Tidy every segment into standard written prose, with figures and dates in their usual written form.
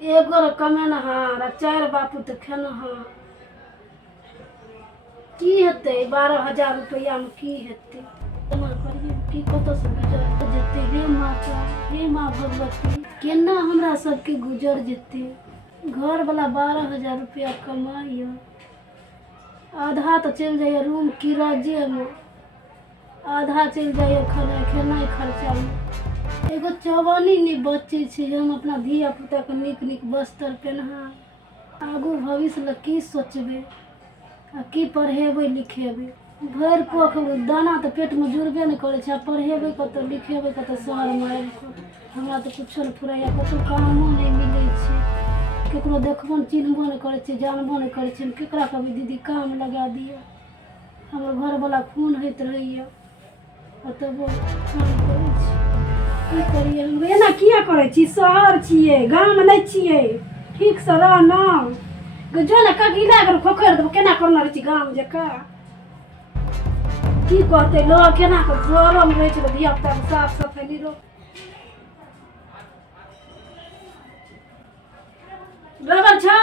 एगो कमेनहार आ 4 बापू तऽ खेनहार। की हेतै 12,000 रुपैयामे की हेतै? जमा करिए की कतऽसँ गुजर जेतै? हे माता, हे माँ भगवती, केना हमरा सबके गुजर जेतै? घरवला 12,000 रुपया कमाइए, आधा तऽ चलि जाइए रूम किराजेमे, आधा चलि जाइए खेनाइ खर्चामे। एगो चवन्नी नहि बचै छै जे हम अपना धिया पुताके नीक नीक वस्त्र पहिना। आगू भविष्य लए की सोचबै आ की पढ़ेबै लिखेबै? भरि पोख दाना तऽ पेटमे जुड़बे नहि करै छै, आ पढ़ेबै कतऽ लिखेबै कतऽ शहरमे आबि कऽ? हमरा तऽ किछो नहि फुराइए, कतहु कामो नहि मिलै छै, केकरो देखबो नहि चिन्हबो नहि करै छै, जानबो नहि करै छै। केकरा कहबै दीदी काम लगा दिअ? हमर घरवला खून होइत रहैए तबो काम करै छी। की करिए? हम एना किया करै छी? शहर छियै, गाम नहि छियै। ठीकसँ रह ने जो ने कगिला कर खोखरि देबो। केना करना रहै छी गाम जकाँ? की कहतै लोग? केना कऽ घरोमे रहै छै धिया पुताके साफ सफाइ नहि रख रगल छौ।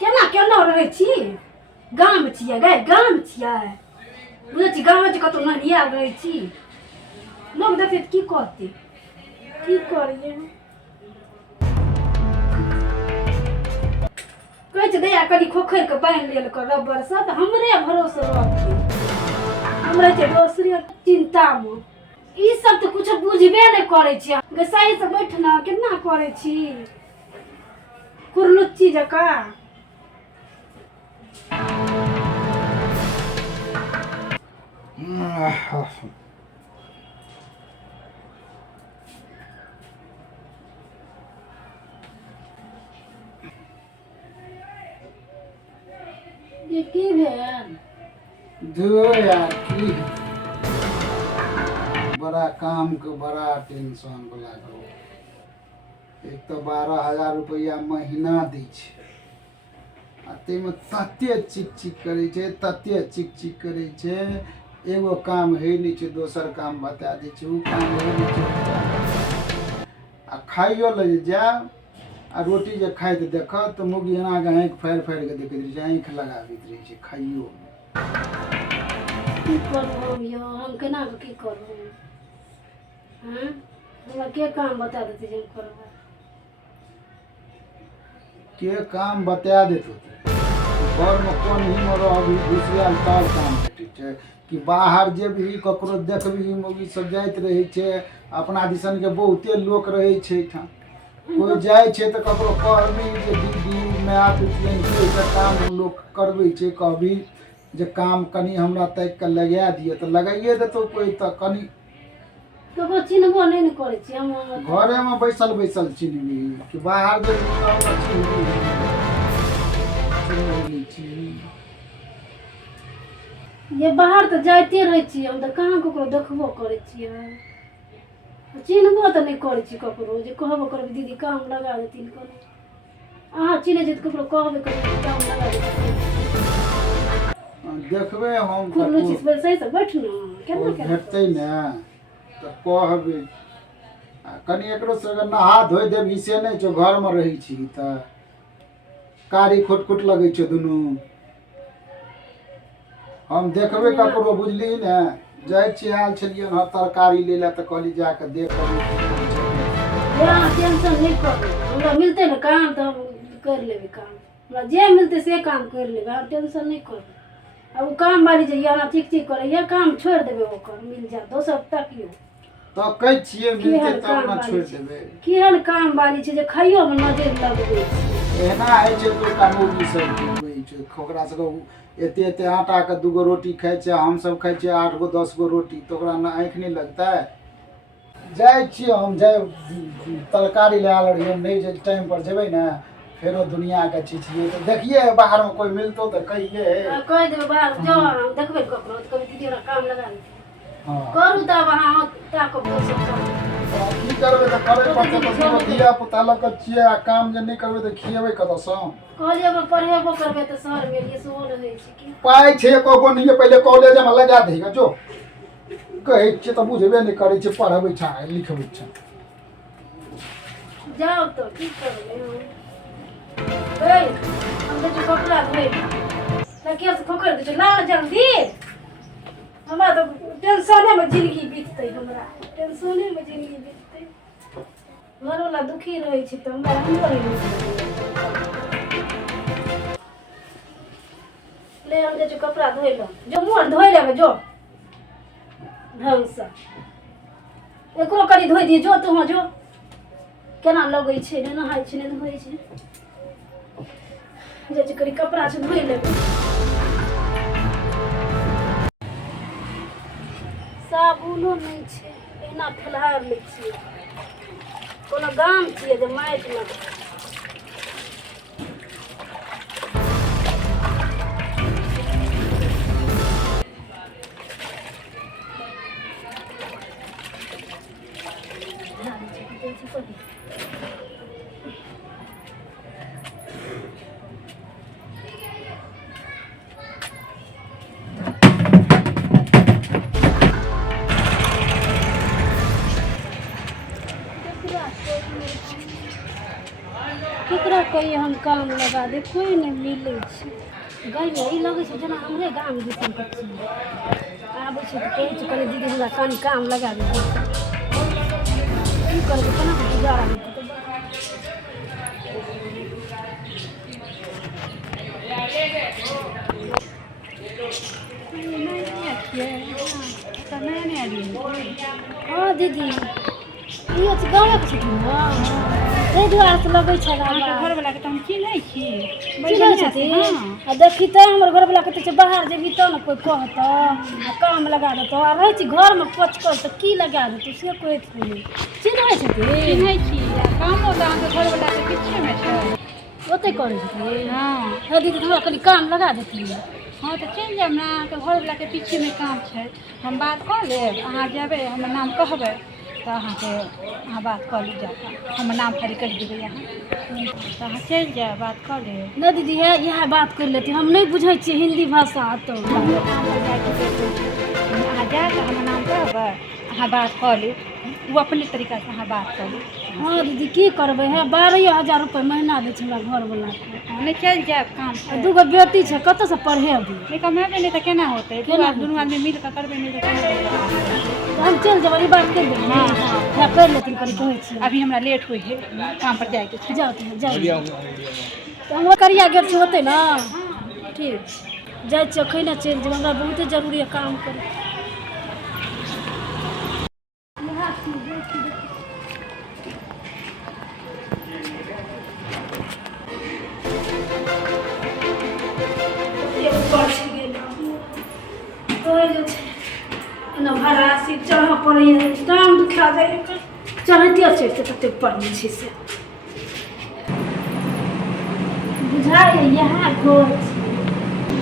केना केना रहै छी? गाम छियै गै, गाम छियै, बुझै छी गाँव छै कतहु नहियाल रहै छी। लोक देखतै तऽ की कहतै? की करियै? कहै छै दैया कनि खोखरिके बान्हि लेल कर रबड़सँ, तऽ हमरे भरोसे रहतै। हम रहै छै दोसरे चिन्तामे। ई सब तऽ कुछो बुझबे नहि करै छी। सही से बैठ न, केना करै छी कुरलुच्ची जकाँ? ये की भेल? धो यार की बड़ा काम के बड़ा टेंशन वाला गप। एक तो 12,000 रुपया महीना दै छै, आ ताहिमे तते चिक चिक करै छै, तते चिक चिक करै छै। एगो काम होइ नहि छै, दोसर काम बता दै छै, ओ काम होइ नहि छै, ओ काम बता दै छै। आ खाइयो लए जायब आ रोटी जे खाइत देखत तऽ मुँह एना कऽ आँखि फाड़ि फाड़ि कऽ देखैत रहै छै, आँखि लगाबैत रहै छै खाइयोमे। की करू हम यौ? हम केना कऽ की करू? हाँ, हमरा के काम बता देतै जे हम करबै? के काम बता देत होतै? घरमे कोन हिमे रहबही घुसियाल तब काम भेटै छै? कि बाहर जेबही ककरो देखबिही मौगी सब जाइत रहै छै, अपना दिसनके बहुते लोक रहै छै एहिठाम। कोइ जाइ छै तऽ ककरो कहबी जे दीदी माय पितियनके काम लोक करबै छै, कहबी जे काम कनि हमरा ताकि कऽ लगा दिअ तऽ लगाइए देतौ कोइ। तऽ कनि ककरो चिन्हबो नहि ने करै छी हम। घरेमे बैसल बैसल चिन्हबी कि बाहर जेबही तब ने चिन्हबी? चिन्ह लै छी। ये बाहर तऽ जाइते रहै छियै हम, तऽ कहाँ ककरो देखबो करै छियै। चिन्हबो तऽ नहि करै छी ककरो जे कहबो करबै दीदी काम लगा देथिन कनि। अहाँ चिन्है छी तऽ ककरो कहबे करबै काम लगा देथिन। देखबै हम तऽ कुरलुच्ची से सही से बैठ न। कोइ भेटतै ने तऽ कहबै। आ कनि एकरो सबके नहा धोइ देबही से नहि छौ? घरमे रहै छी तऽ कारी खुट खुट लगै छौ दुनू। हम देखबै ककरो, बुझली ने? जाइ छी आयल छलियै हँ तरकारी लै लए तऽ कहली जाकऽ देख अबै की करै छै। अहाँ टेंशन नहि करू, हमरा मिलतै ने काम तऽ हम करि लेबै काम। हमरा जे मिलतै से काम करि लेबै, अहाँ टेंशन नहि करू। आ ओ काम वाली जे यऽ चिक चिक करैए, काम छोड़ि देबै ओकर, मिल जायत दोसर तकियौ। तऽ कहै छियै मिलतै केहन तब काम ने वाली छोड़ि छै? देबै। केहन काम वाली छै जे खाइयोमे नजरि लगबै छै? एना होइ छै कोइटा मौगी सब होइ छै, ओकरा सबके एते एते आटाके 2 गो रोटी खाइ छै, हमसब खाइ छियै 8 गो 10 गो रोटी, तऽ ओकरा ने आँखि नहि लगतै? जाइ छियै हम, तरकारी लए आयल रहियै, नहि जे टाइम पर जेबै ने फेरो दुनियाके छिछियै तऽ देखिए बाहरमे कोइ मिलतौ तऽ कहिए। कहि देबै बाहर जाउ, देखबै ककरो तऽ कहबै दीदी हमरा काम लगा देथिन। हाँ करू तब अहाँ ताकब दोसर काम। की करबै तऽ करे पड़तै, तऽ धिया पुता लऽ कऽ छियै, आ काम जे नहि करबै तऽ खियेबै कतऽसँ? कहलियै पढ़ेबो करबै तऽ शहरमे एलियै सेहो रहै छै कि पाइ छै कगो नहि, पहिले कॉलेजमे लगा दही जो। कहै छियै तऽ बुझबे नहि करै छै, पढ़बै छै लिखबै छै। जाओ तो की करबे हम तो कपड़ा धोए लकिया से खोकर दे लाल जल्दी हमरा तो टेंशने में जिंदगी बीतते हमरा टेंशने में जिंदगी बीतते घर वाला दुखी रहे छै तो हमरा ले हम जे कपड़ा धोए लो जो मुंह धोए लेबे जो ढंग से एकरो करी धोइ दिए जो तू जो केना लगै छै ने नहाय छै ने धोइ छै जे करी कपड़ा से धोइ लेबै साबुनो नहीं छै एना फैलार लै छियै कोनो गाम छियै जे माटि लग केकरा कहिए हम काम लगा दे कोई नहीं मिले गाय ई लगे छै जेना हमरे गाम दिसन कच्ची आबै छै तऽ कहै छै कनि दीदी हमरा कनि काम लगा दे की करबै केना गुजारा हेतै हाँ दीदी ई गाँवक छथिन ने ताहि दुआरे से लगै छै घरवला के तऽ हम चिन्है छी चिन्है छथिन आ देखी तऽ हमर घरवला कहै छै बाहर जेबही तऽ ने कोइ कहतौ आ काम लगा देतौ आ रहै छी घरमे पच कर तऽ की लगा देतौ से कोइ नहि चिन्है छथिन चिन्है छी आ कामो तऽ अहाँके घरवला के किछेमे छै ओतै करै छथिन हाँ हे दीदी हमरा कनि काम लगा देथिन हाँ तऽ चलि जायब ने अहाँके घरवला के पीछेमे काम छै हम बात कऽ लेब अहाँ जेबै हमर नाम कहबै तऽ अहाँ बात कऽ लीजिए हमर नाम खाली कहि देबै अहाँ तऽ अहाँ चलि जायब बात कऽ लेब नहि दीदी इएह बात करि लेती हम नहीं बुझै छियै हिंदी भाषा तो हमर नाम पर जाके अहाँ जाके हमर नाम कहबै अहाँ बात कऽ लेब वो अपने तरीका से अहाँ बात कऽ लेब हाँ दीदी की करबै है 12,000 रुपये महीना दै छै हमरा घरवला नहीं चल जाए काम आ दूगो बेटी छै कतऽ से पढ़ेबै नहीं कमेबै नहीं तऽ केना होतै दुनू आदमी मिल कऽ करबै नहीं तऽ केना होतै हम चलि जेबै ई बात करि देबै हाँ हाँ करि लेथिन कनि कहै छियै अभी हमरा लेट होइ है काम पर जाएके छै जाओ तो जाओ तो हम करिया गेल छी होतै ने ठीक जाइ छियै अखन चलि जेबै हमरा बहुते जरूरी है काम करे भाड़ा से चढ़ऽ पड़ैए टांग दुखा जाइए चढ़ैते चढ़िते तते पड़ै छै से बुझाइए इएह घर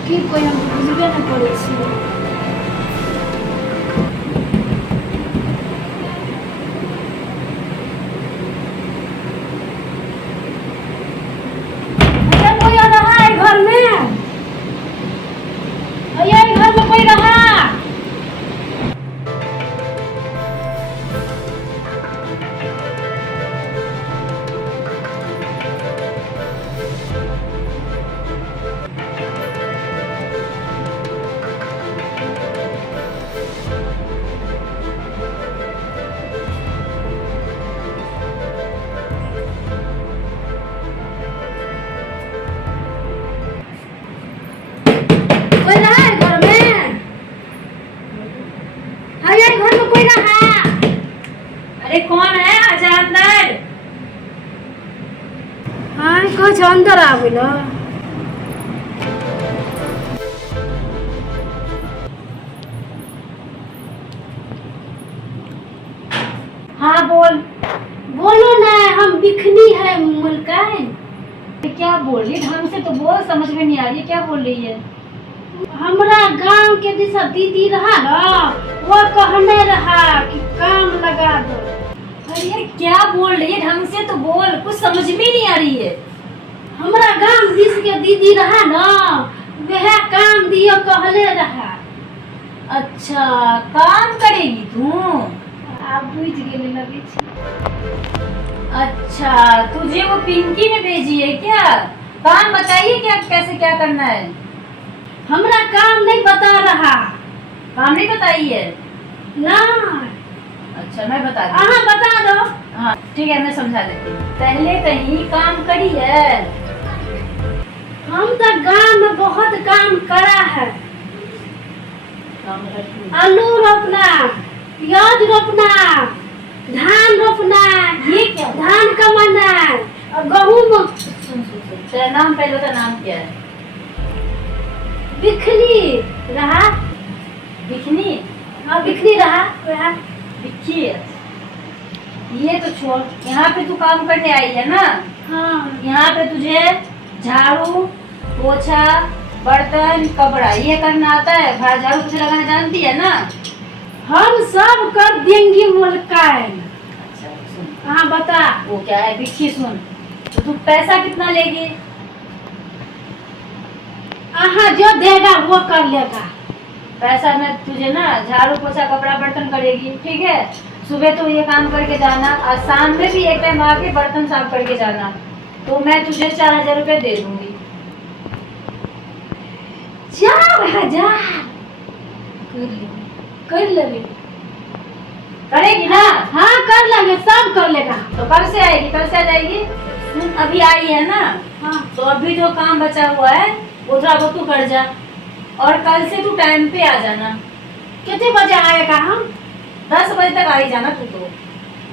की कोइ हम बुझबे नहि करै छियै कोई रहा है घर में भैया घर में कोई रहा कोई रहा है घर में भैया घर में कोई रहा अरे कौन है आजा अंदर हाँ कुछ अंदर आवे ना हाँ बोलो ना हम बिखनी है मुल्कान क्या बोल रही ढंग से तो बोल समझ में नहीं आ रही क्या बोल रही है हमरा गांव के दिशा दीदी रहा ना वो कहने रहा कि काम लगा दो अरे क्या बोल रही है ढंग से तो बोल कुछ समझ में नहीं आ रही है हमरा गांव दिस के दीदी रहा ना वह काम दियो कहले रहा अच्छा काम करेगी तू आप बुझ गेले लगे छी अच्छा, तुझे वो पिंकी ने भेजी है क्या? काम बताइए क्या, कैसे क्या करना है? हमरा काम नहीं बता रहा। काम नहीं बताई है? ना, अच्छा, मैं बता दूँ। अहाँ बता दो। हाँ ठीक है, मैं समझा देती हूँ। पहले कहीं काम करी है? हम तो गांव में बहुत काम करा है। काम करती हूँ। आलू रोपना, प्याज रोपना, धान रोपना, ये क्या? धान कमाना और गेहूं सुन सुन सुन, तेरा नाम पहले बता, नाम क्या है? बिखरी रहा। बिखनी? हाँ, बिखरी रहा। बिखी है? ये तो छोड़, यहाँ पे तू काम करने आई है ना? हाँ, यहाँ पे तुझे झाड़ू, पोछा, बर्तन, कपड़ा ये करना आता है? झाड़ू पोछा लगाना जानती है ना? हम सब कर देंगे मुल्कान। अच्छा सुन, हाँ बता। वो क्या है बिक्की, सुन, तो तू पैसा कितना लेगी? हाँ, जो देगा वो कर लेगा। पैसा मैं तुझे ना झाड़ू पोछा कपड़ा बर्तन करेगी, ठीक है? सुबह तो ये काम करके जाना और शाम में भी एक टाइम आके बर्तन साफ करके जाना, तो मैं तुझे 4,000 रुपये दे दूंगी। 4,000 कर लेंगे। करेगी ना? हाँ, कर लेंगे, सब कर लेगा। तो कब से आएगी, कल से आ जाएगी? सुन, अभी आई है ना, हाँ, तो अभी जो काम बचा हुआ है वो थोड़ा बहुत तू कर जा, और कल से तू टाइम पे आ जाना। कितने बजे आएगा? हम 10 बजे तक आ ही जाना तू तो।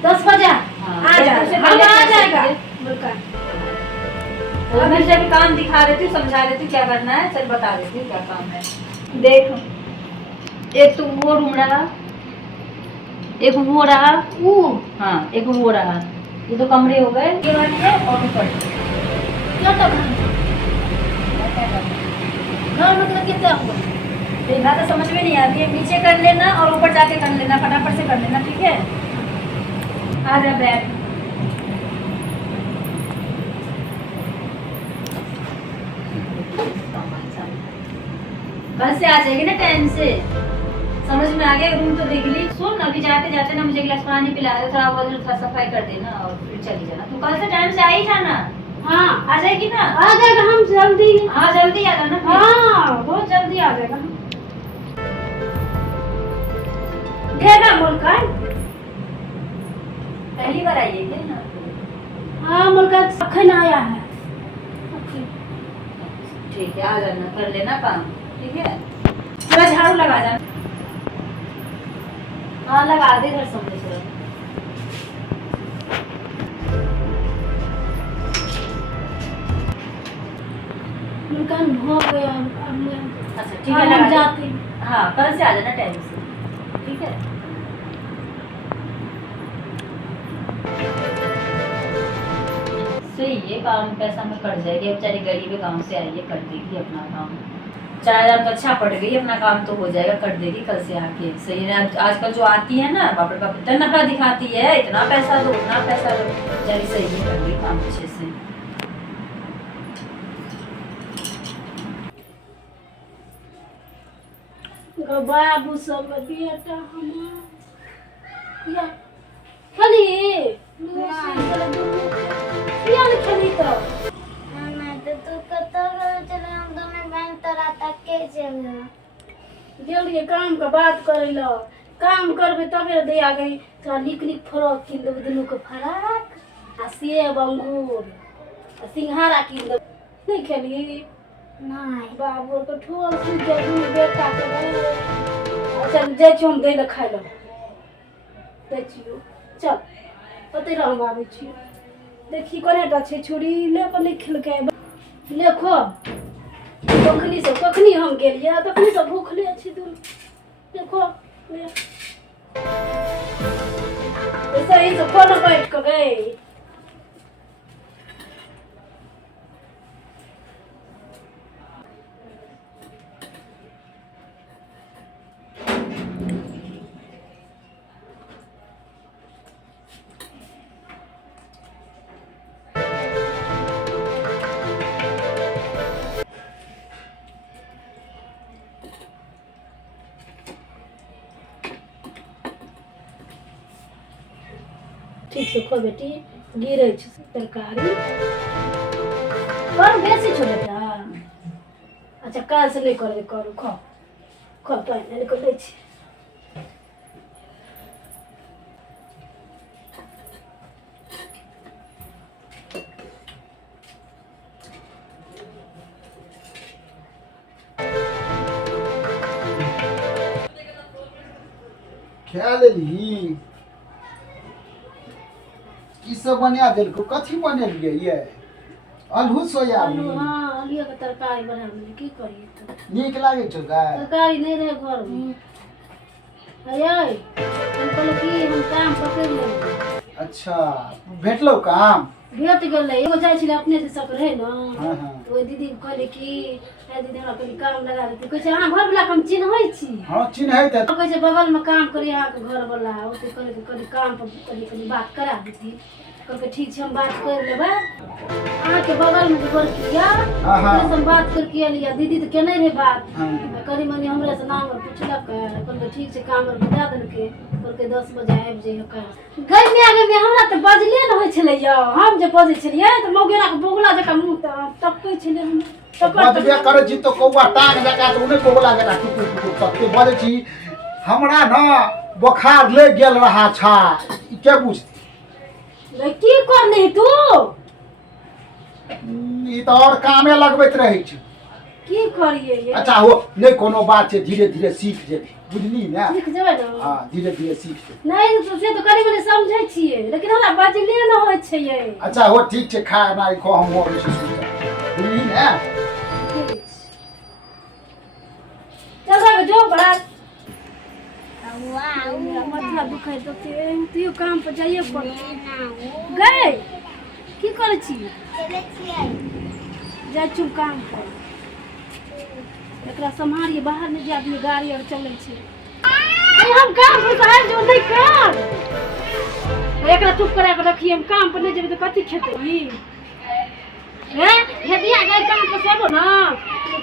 10 बजे हाँ, आ जाएगा। उससे हम पहले आ कैसे जाएगा आएंगे? मुल्कान। तो मैं तुझे अभी काम दिखा देती हूँ, समझा देती हूँ क्या करना है, चल बता देती हूँ क्या काम है। देख, एक तो वो रूम रहा, एक वो रहा, हाँ एक वो रहा, ये तो कमरे हो गए, ये वाली है और ऊपर क्या करना? घर मतलब कितना हुआ? देखा तो समझ में नहीं आ रही है, नीचे कर लेना और ऊपर जाके कर लेना, फटाफट से कर लेना, ठीक है? आ जा बैठ। कल से आ जाएगी ना टाइम से, समझ में आ गया? रूम तो देख ली। सुन, अभी जाते जाते ना मुझे गिलास पानी पिला दे, थोड़ा बहुत थोड़ा सफाई कर देना और फिर चली जाना। तू कल से टाइम से आ ही जाना। हाँ, आ जाएगी ना? आ जाएगा। हम जल्दी। हाँ जल्दी आ जाना फिर। हाँ, बहुत जल्दी आ जाएगा। देगा मुल्कान। पहली बार आई है क्या ना? हाँ, मुल्कान अखन आया है। ठीक है, आ जाना, कर लेना काम, ठीक है? थोड़ा झाड़ू लगा जाना। हाँ लगा दे, घर समझे थोड़ा। मुल्कान हो गया। अब मैं अच्छा ठीक है, हम लगा दे। जाते हैं। हाँ कल से आ जाना टाइम से, ठीक है? सही है, काम पैसा में कट जाएगी, बेचारी गरीब है, गाँव से आई है, कर देगी अपना काम। 4,000 तो अच्छा पड़ गई, अपना काम तो हो जाएगा, कर देगी कल से आके। सही है, आजकल जो आती है ना, बाप रे बाप इतना नखरा दिखाती है, इतना पैसा दो, उतना पैसा दो, बेचारी सही है, कर गई काम अच्छे से। बाबू सब बेटा हमार खली खली तो गेलिए काम का बात करे लो। काम करबे तबे दे आ गई। तो निक निक फ्रॉक किन देबे, दुनू के फराक आ सेब अंगूर आ सिंघारा किन देबे। नहीं खेली? नहीं बाबू को ठोल सी जरूर बेटा के। अच्छा जे छी हम दे ले खाइ लो। दे छियो, चल ओते रह हम आबै छी। देखी कोनेटा छै छुरी, ले पर नहीं खिलकै ले खो। कखनी हम गेलिए, तखनी से भूखले छी दुनू। देखो ले सही से कोना बैठ के गई। ठीक से खो बेटी, गिरै छै तरकारी कर बेसी छौ बेटा। अच्छा काल्हि से नहीं करबे, करू खाओ खाओ पानि आनि कऽ दै छी। खा लेली? की सब बना देलको? कथी बनेलियै ये? आलू आलू, सोयाबीन? हाँ आलूए के तरकारी बनाबी, की करिए तो नीक लागे छौ गाय? तरकारी नहीं रहे घर में। अरे हम कहले कि हम काम पकड़ लेबै। अच्छा, भेटलो काम? भेट गेलै, एगो जाइ छलै अपने से सक रहे न। हाँ हाँ तो ओहि दीदी कहले कि ए दीदी हमरा कनी काम लगा देती। कहै छै अहाँ घर वाला हम चिन्है छी। हाँ चिन्है त। कहै छै बगल में काम करी अहाँ के घर वाला। ओ तो कहले कि कनी काम पर कनी बात करा देती। कहलकै ठीक छै हम बात कर लेबै। अहाँ के बगल में घर किया हाँ हाँ हम बात करके एलिया। दीदी तो केने रहे बात हाँ। कनी मनी हमरे से नाम और पूछलक। कहलकै ठीक छै काम और बता देलकै। कहलकै 10 बजे आबि जइहो काल्हि। गई आगे में हमरा तो बजले न होइ छलै यौ। हम जे बजै छलियै त मौगेरा के बोगला जका मुंह तकै छलै। हम बजबे करे छी तो कौआ टांग जका तो उन्हें बोला जका टुकुर टुकुर तकते बजे छी। हमरा न बुखार ले गेल रहा छा। ई के बुझती? की करनी तू? ई तो और कामे लगबैत रहै छै। की करिए ये? अच्छा हो नहीं कोनो बात छै, धीरे धीरे सीख जेबी, बुझली ने? सीख जेबै न। हाँ धीरे धीरे सीख जेबी। नहीं तो से तो कनी मनी समझै छियै लेकिन हमरा बजले न होइ छै ये। अच्छा हो ठीक छै, खाना खो हम और से सुन बुझली ने? चल भाग जो बाहर। मेरा माथा दुखाई तो तू काम पर जाइए पड़ गए। की करे छी? जा चुप काम कर। एकरा सम्हारिए, बाहर नहीं जा दिए, गाड़ी और चलै छै। अरे हम काम पर बाहर जो नहीं कर। एकरा चुप करा के रखिए। हम काम पर नहीं जेबै तो कथी खेतै ई? हैं हेदिया गई काम पर सेबो ना।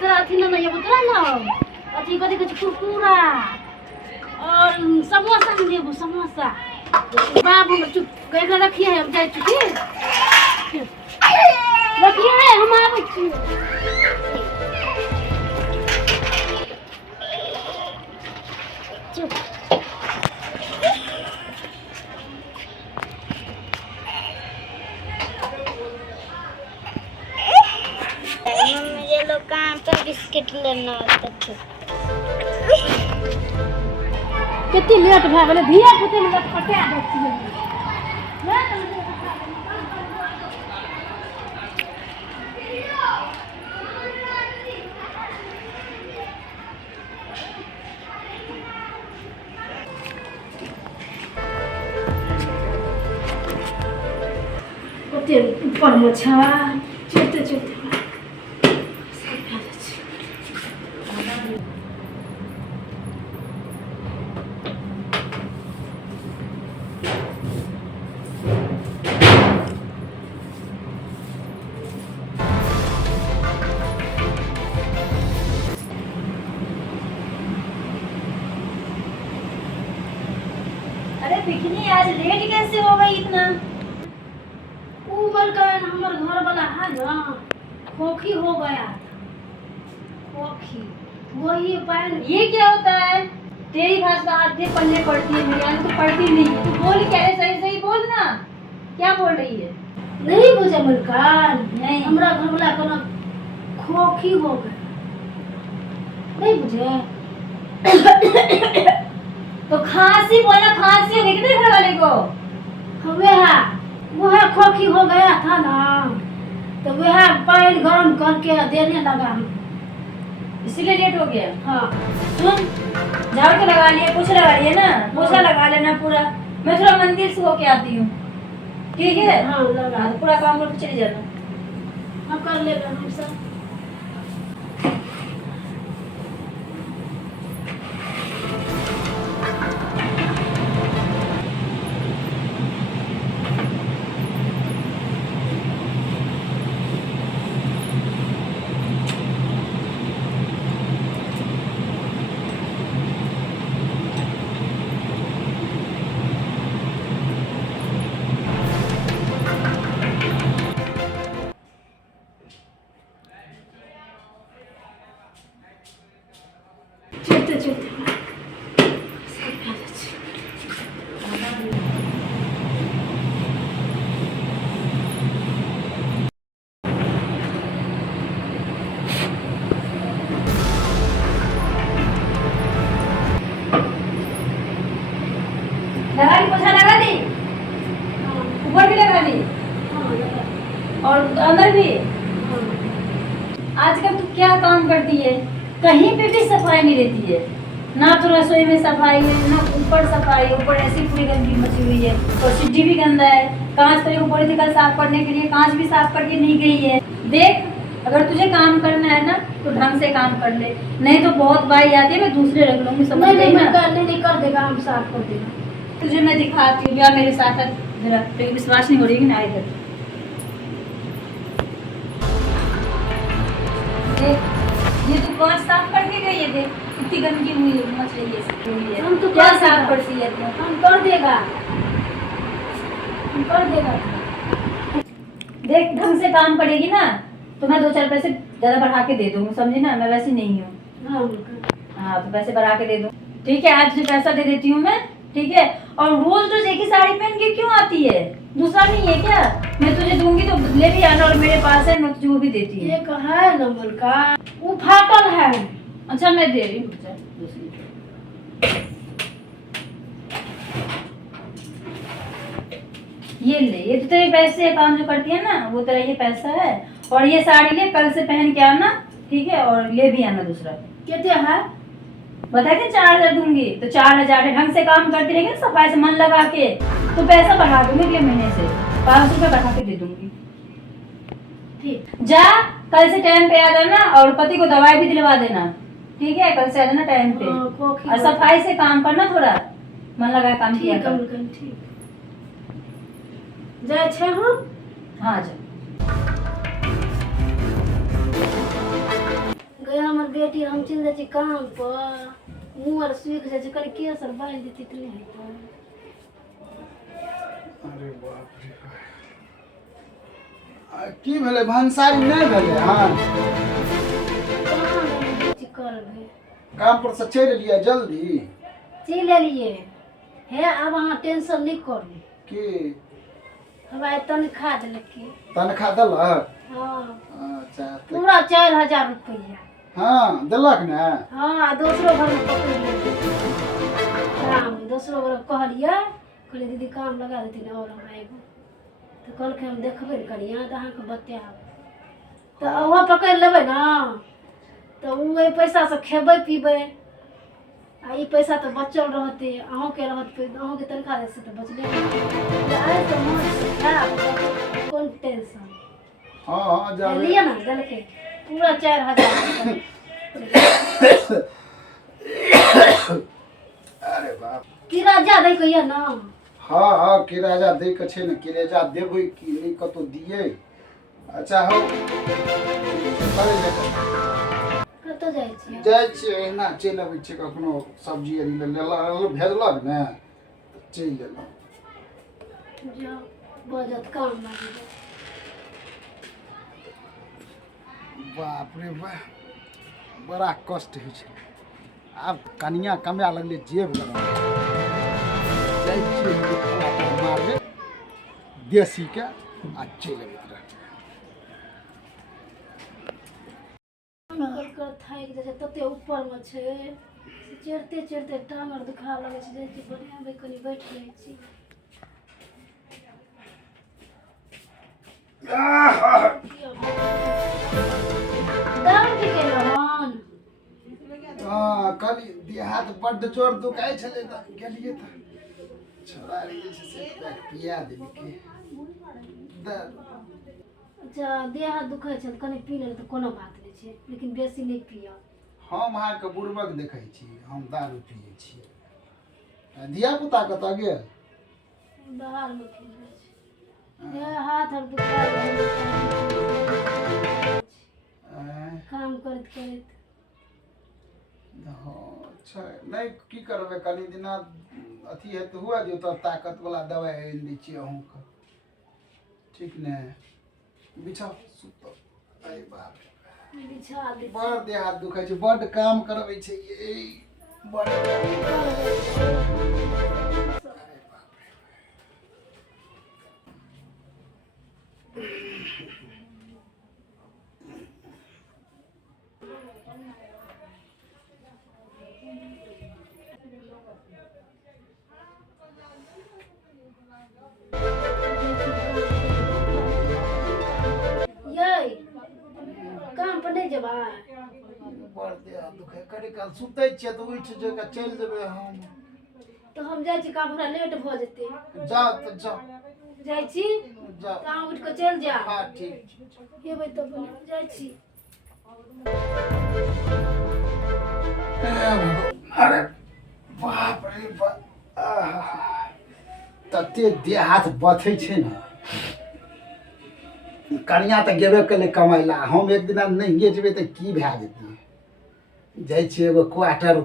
तोरा अथी ना ये तोरा ना अथी कथी कथी कुरकुरा और समोसा में देबो समोसा। बाबू चुप कह रखिए हम जाय छी। रखिए हम आबै छी। चुप मुझे लोग काम पर बिस्किट लेना होता था। कितनी लेट भए गेलै। धिया पुते ने पटा दै छियै। कते ऊपर में छा चलते चलते अरे बिकनी आज लेट कैसे हो गई इतना? उमर का हमार घर वाला है ना खोखी हो गया था। खोखी वही पैर। ये क्या होता है? तेरी भाषा आधे पन्ने पढ़ती है, मेरी आने तो पढ़ती नहीं है। तू बोल क्या है? सही सही बोल ना। क्या बोल रही है? नहीं बुझे मुल्कान। नहीं। हमरा घर वाला का ना खोखी हो गया। नहीं बुझे? तो खांसी बोला, खांसी हो गई कितने घर वाले को? वह खोखी हो गया था ना तो वह पैर गरम करके देने लगा हमको। इसीलिए लेट हो गया। हाँ सुन, झाड़ू तो लगा लिया, पोछा लगा लिया ना, पोछा लगा लेना पूरा। मैं थोड़ा मंदिर से होके आती हूँ, ठीक है? हाँ लगा। हाँ, तो पूरा काम करके चली जाना। हम कर लेगा हम सब। और अंदर भी। हाँ। आजकल तू क्या काम करती है? कहीं पे भी सफाई नहीं रहती है। ना तो रसोई में सफाई है, ना ऊपर सफाई है। ऊपर ऐसी पूरी गंदगी मची हुई है और सीढ़ी भी गंदा है। कांच तेरे को बोली थी कल साफ करने के लिए, कांच भी साफ करके नहीं गई है। देख, अगर तुझे काम करना है ना तो ढंग से काम कर ले, नहीं तो बहुत बाई आती है, मैं दूसरे रख लूंगी, समझ नहीं गई नहीं, ना? नहीं कर देगा, हम साफ कर देगा। तुझे मैं दिखाती हूँ, या मेरे साथ है, जरा तेरी विश्वास नहीं हो रही है कि ना इधर देख, ये तू कांच साफ करके गई है। देख कितनी गंदगी हुई है, मच रही है, इसकी हुई है। हम तो क्या कर साफ देगा। करती है तू? हम कर देगा, हम कर देगा। देख ढंग से काम करेगी ना तो मैं 2-4 पैसे ज्यादा बढ़ा के दे दूंगी, समझी ना? मैं वैसी नहीं हूँ। हाँ हाँ तो पैसे बढ़ा के दे दूँ, ठीक है? आज तुझे पैसा दे देती हूँ मैं, ठीक है? और रोज रोज एक ही साड़ी पहन के क्यों आती है? दूसरा नहीं है क्या? मैं तुझे दूंगी तो ले भी आना, और मेरे पास है, मैं तुझे वो भी देती हूँ। एक है नंबर का, वो फाटल है। अच्छा मैं दे रही हूँ, रुक जा, दूसरी। ये ले, ये तो तेरे पैसे काम जो करती है ना, वो तेरा ये पैसा है। और ये साड़ी ले, कल से पहन के आना, ठीक है? और ले भी आना दूसरा। कितने है? बता के 4,000 दूंगी तो 4,000 है। ढंग से काम करती रहेगी ना, सफाई से मन लगा के, तो पैसा बढ़ा दूंगी अगले महीने से, 500 रुपये बढ़ा के दे दूंगी। ठीक। जा, कल से टाइम पे आ जाना, और पति को दवाई भी दिलवा देना, ठीक है? कल से आ जाना टाइम पे, हाँ, कॉफी और सफाई से काम करना, थोड़ा मन लगा के काम किया ठीक है, कर। ठीक। जाए छे हम। हाँ जा। गया हमर बेटी, हम चल जाए काम पर, मुँह और सूख जाए, कल केस और बांध देती तो नहीं होता। अरे बाप रे बाप। की भेलै? भंसारी नहीं भेलै? हाँ, कहाँ गई बेटी करबे? काम पर से चलि एलियै जल्दी चल एलिए हे, अब अहाँ टेंशन नहीं करू। की हमारे तनख्वाह देलकै। तनख्वाह देलक? हाँ, अच्छा पूरा 4,000 रुपया। हाँ देलक ने? हाँ, दूसरो घर में पकड़ लेलियै काम। दूसरो घर कहलियै, कहलियै दीदी काम लगा देथिन और हम आएगो, तो कहलकै हम देखबै ने कनिया, तो अहाँके बतायब, तो ओहो पकड़ि लेबै ने, तो ओ एहि पैसा से खेबै पीबै, आ ई पैसा तो बचल रहते, अहूँके रहत, अहूँके तनख्वाह देतै तो बचले रहतै। आइ तऽ मोन से खायब, कोन टेंशन। हाँ हाँ जाबे लिअ ना, देलकै पूरा 4,000। अरे बाप। किराया दै कहिया ना। हाँ हाँ किराया दै के छै ने, किराया देबै कि नहीं कतौ दियै? अच्छा हो, कतऽ जाइ छियै? जाइ छियै, एहिना चलि अबै छियै, कखनो सब्जी आनि भेजलक ने तऽ चलि एलहुँ। जाओ, बजत काम लागी जाओ। बाप रे बाप, बड़ा कष्ट होइ छै। आब कनिया कमाए लगलै जेब गरम, जाइ छियै मारबै देसीके आ चलि अबैत रहै। थाकि जाइ छै, तते ऊपरमे छै, चढ़ते चढ़ते टांग आर दुखा लगै छै, जाइ छी बढ़िआँ कनि बैठ जाइ छी। दाम की केलहन? हाँ कनि देहात बड्ड जोर दुखाइ छलै तऽ गेलियै तऽ छोड़ा जे छै से पिया देलकै। अच्छा, देह हाथ दुखै छै तऽ कनि पी लेबै तऽ कोनो बात नहि छै, लेकिन बेसी नहि पिअ। हम अहाँके बुड़बक देखै छी, हम दारू पियै छी। धियापुता कतऽ गेल? बाहरमे खेलै छै, देह हाथ आर दुखा रहल काम करैत करैत। हाँ अच्छा, नहीं की करबै, कनि दिना अथी है तो हुआ दियौ, तब ताकत वाला दवाई आनि दै छियै अहूँके, ठीक ने? बिछाओ सुतऽ। अरे बाप रे, बिछा दे। बड़ देह हाथ दुखाइ छै, बड्ड काम करबै छै ये, बड्ड पर नहीं जेबा? बड़ देह दुखे कनी काल सुतै छियै तऽ उठि जगह चलि जेबै हम। तो हम जाइ छी, काम हमरा लेट भ जेतै। जाओ तऽ जाओ। जाइ छी जाओ। तऽ अहाँ उठि कऽ चलि जाएब। हाँ ठीक। हेबै तऽ अपन जाइ छी। अरे बाप रे बाप, तते देह हाथ बथै छै ने। कनिया तऽ गेबे केलै कमाइ ला, हम एक दिना नहिए जेबै तऽ की भए जेतै। जाइ छियै एगो क्वार्टर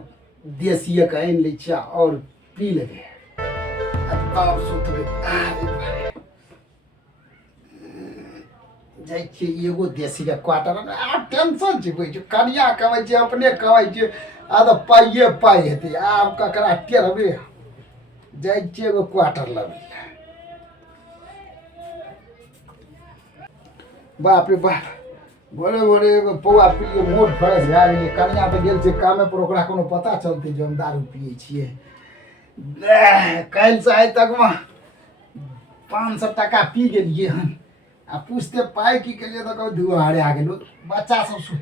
देसिएके आनि लै छियै आओर पी लेबै आ तब सुतबै। जाइ छियै एगो देसीके क्वार्टर, आब टेंशन छै बुझियौ, कनिया कमाइ छै अपने कमाइ छै, आ तऽ पाइए पाइ हेतै, आब ककरा टेरबै। जाइ छियै एगो क्वार्टर लेबै। बाप रे बाप, भोरे भोरे एगो पौआ पिलियै, मोट फ्रेश भए गेलै। कनिया तऽ गेल छै कामे पर, ओकरा कोनो पता चलतै जे हम दारू पियै छियै? काल्हिसँ आइ तकमे 500 टाका पी गेलियै हन, आ पुछते पाइ की केलियै तऽ कहू दुआरे आ गेलौ। बच्चा सब सुत।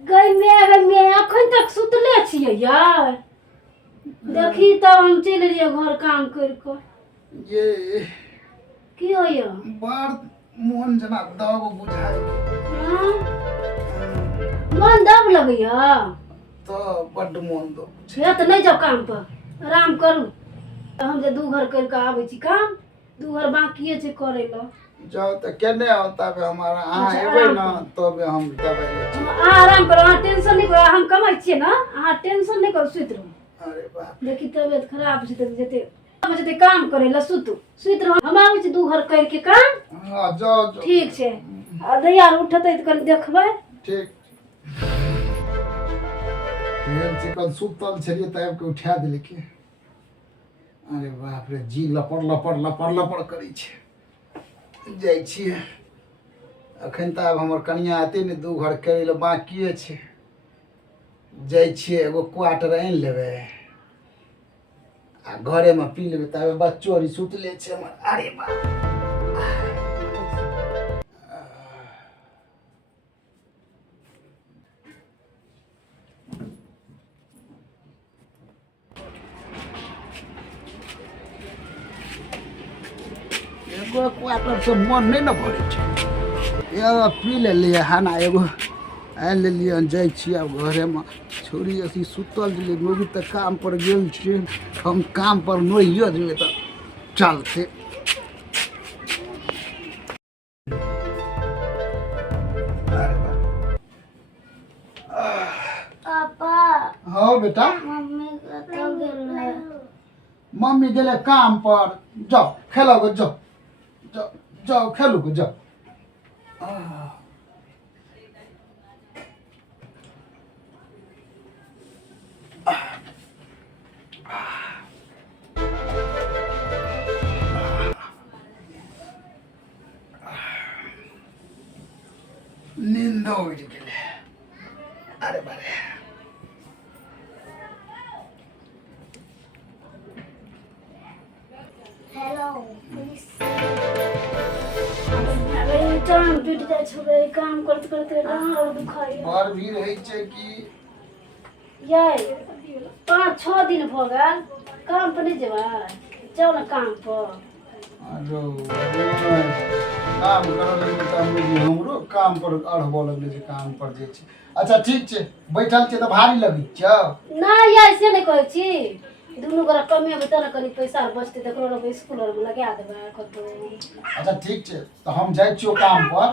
गई मैं अखन तक सुतले छियै यार। देखी तब हम चलि रहियै घर काम करि कऽ। ये की होइया? बड़ मोन जेना दब बुझाइ हाँ? मन दब लगैया? तऽ बड्ड मोन दब छै। या तऽ नहीं जाओ काम पर, आराम करू। हम जे दू घर करि कऽ आबै छी काम, दू घर बाकिए छै करै ला। जाओ तऽ केने आओ तब हमारा, अहाँ अच्छा, एबै आराम ना करू। तब हम दबाइ लै छी। अहाँ आराम करू, अहाँ टेंशन नहीं करू, हम कमाइ छियै ना, अहाँ टेंशन नहीं करू, सुति रहू। अरे बाप, देखी तबियत खराब छै तऽ जेते काम करे ला सुतू, सुति रहू। हम आबै छी दू घर करि के काम। हाँ जाओ जाओ। ठीक छै, आ दैया उठतै तऽ कनि देखबै। ठीक। केहन छै, कल सुतल छलियै तऽ आबि कऽ उठा देलकै। अरे बाप रे, जी लपड़ लपड़ लपड़ लपड़ करै छै। जाइ छियै एखन तऽ आब हमर कनिया एतै ने, दू घर करै लए बाकिए छै। जाइ छियै एगो क्वार्टर आनि लेबै आ घरेमे पी लेबै, तब बच्चो अरी सुतले छै हमर। अरे बाप, एगो क्वार्टर से मन नहीं न भरे छै। एगो पी लेलियै हन, एगो आनि लेलियै हन। जाइ छियै आब घरेमे। छोड़ी अथी सुतल छलै, नौरी तऽ काम पर गेल छियै। हम काम पर नहियो जेबै तऽ चलतै। पापा हाँ बेटा, मम्मी कतऽ गेलै? मम्मी गेले काम पर। जाओ खेलो गो, जाओ जाओ जाओ खेलू गो, जाओ। नींद उड़ि गेलै। अरे बारे, हेलो टांग टूटि जाइ छै, काम करते करते डाँड़ दुखाइया। बड़ भीड़ होइ छै कि? यै 5-6 दिन भऽ गेल, काम पर नहीं जेबै? जाओ ना काम पर। आरो काम करऽ लगलै तऽ हमरो काम पर अढ़बऽ लगलै जे काम पर जाइ छै। अच्छा ठीक छै, बैठल छियै तऽ भारी लगै छौ? नहीं यै से नहीं कहै छी, दुनू गोरा कमेबै तऽ ने कनि पैसा बचतै, तऽ ककरो लोग स्कूल आर में लगा देबै कतौ। अच्छा ठीक छै, तऽ हम जाइ छियौ काम पर,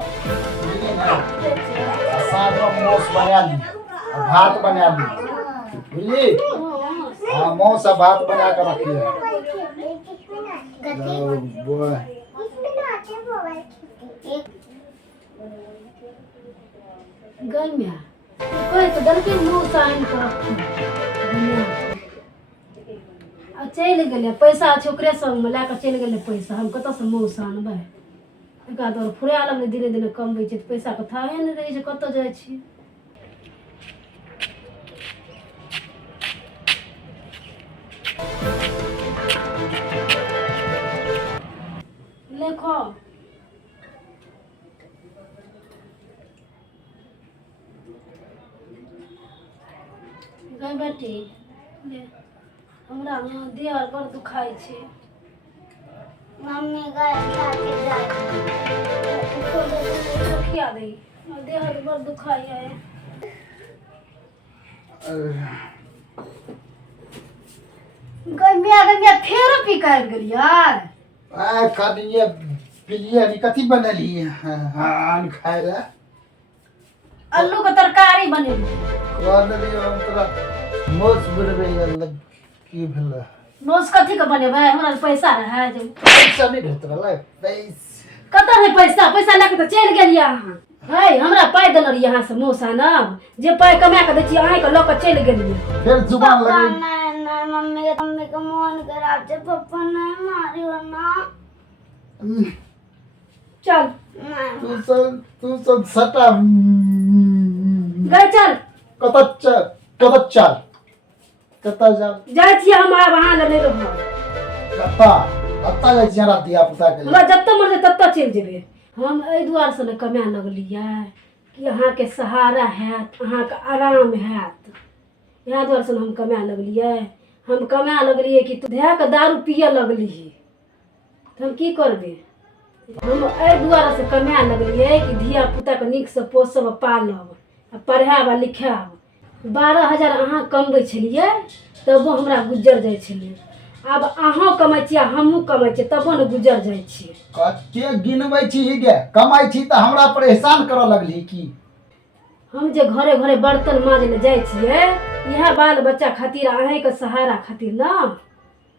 बुझलियै ने? ठीक छै। आ साँझमे मौस बना दी आ भात बना दी, बुझली? हाँ मौस आ भात बना के रखिए। गई कह तो दलके मौसा आनि कऽ रखू। आ चलि गेलै, पैसा छै ओकरे संगमे, लए कऽ चलि गेलै पैसा। हम कतऽसँ मौसा आनबै? एकरा तो फुरा लगलै, दिने दिने कमबै छै तऽ पैसाके थाहे नहि रहै छै कतऽ जाइ छै। गई बेटी ले हमरा यहाँ देह आर बड़ दुखाई छै। मम्मी गाय खा के जाए। खिया दे देह आर बड़ दुखाई है। गई फेर पी कर गेलियै। आ कनिए पिलिए नि कथी बनलिए आन खाए रे आलू के तरकारी बनेली। कहलिए हम तोरा मोस बुरबे लग की भेल नोस कथी के बनेबै हमरा लग पैसा रहे जे पैसा नहीं रहत रहले पैसा कतऽ है पैसा पैसा लेके तऽ चलि गेलियै अहाँ। है हमरा पाइ देने रहियै अहाँ से मौसा आनब जे पाइ कमा के दै छियै अहाँ के लऽ के चलि गेलियै। फिर जुबान पापा लगे नहीं मम्मी का मन खराब है। पापा नहीं मारियो ना। चल नहीं तू सब सटा गई चल कत चल जाइ छियै हम आब अहाँ लग नहि रहब। कता ले जरा दिया पुता के हमरा जतऽ मर्जी ततऽ चलि जेबै। हम एहि दुआरे से ने कमाए लगलियै कि अहाँके सहारा हैत अहाँके आराम हैत। इएह दुआरे से हम कमाए लगलियै। हम कमाए लगलियै कि तू धए के दारू पिए लगलियै तऽ हम की करबै। हम एहि दुआरे से कमाए लगलियै कि धिया पुताके नीकसँ पोसब पालब आ पढ़ायब आ लिखायब। 12,000 अहाँ कमबै छलियै तबो हमरा गुजर जाइ छलै। आब अहाँ कमाइ छियै हमहूँ कमाइ छियै तबो ने गुजर जाइ छियै। कते गिनबै छी गे कमाइ छी तऽ हमरा पर एहसान करऽ लगली की। हम जे घरे घरे बर्तन मांजै ले जाइ छियै इएह बाल बच्चा खातिर अहेंके सहारा खातिर ने।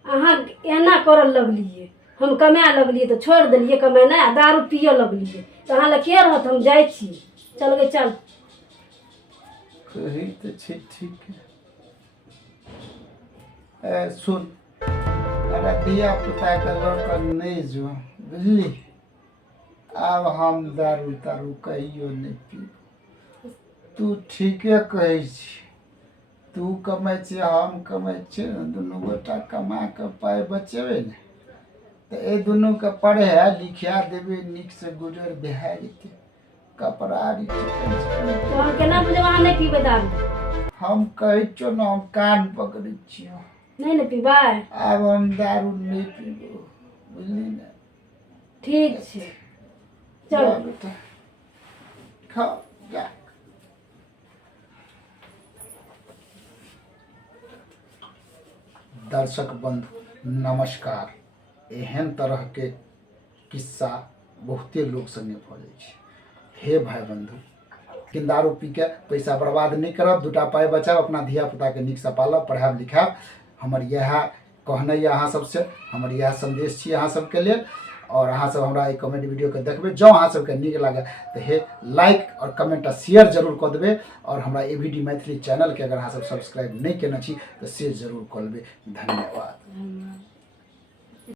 अहाँ एना करऽ लगलियै हम कमाए लगलियै तऽ छोड़ि देलियै कमेनाइ आ दारू पिए लगलियै तऽ अहाँ लए के रहत। हम जाइ छी चल गे चल। कही तऽ छै ठीक है। सुन अरे धिया पुता के लऽ कऽ नहि जो बुझली। आब हम दारू तारू कहियो नहि पीब। तू ठीके कहै छी तू कमाइ छी हम कमाइ छी दुनू गोटा कमा के पाइ बचेबै ने तऽ ए दुनू के पढ़े लिखा देबै नीक से गुजर भए जेतै। कपड़ा तोहर केना बुझब अहाँ नहि पीबै दारू। हम कहै छियौ ने हम कान पकड़ै छियौ नहीं ने पीबै। आब हम दारू नहीं पीबो बुझली ने। ठीक छै जा चल। बेटा खा जा। दर्शक बंधु नमस्कार। एहन तरह के किस्सा बहुते लोग संगे भऽ जाइ छै। हे भाई बंधु लेकिन दारू पी के पैसा बर्बाद नहीं करब। दूटा पाई बचाब अपना धिया पुता के नीक से पालब पढ़ाब लिखाब। हमर यह कहना है अहाँ सबसे हमर यह संदेश छी अहाँ सबके लेल। और अहाँ सब हमरा ई कमेंट वीडियो के देखबे जँ अहाँ सबके नीक लागे तो हे लाइक और कमेंट शेयर जरूर कऽ देबै। और हमरा एवीडी मैथिली चैनल के अगर अहाँ सब सब्सक्राइब नहीं केने छी तो से जरूर कऽ लेबै। धन्यवाद।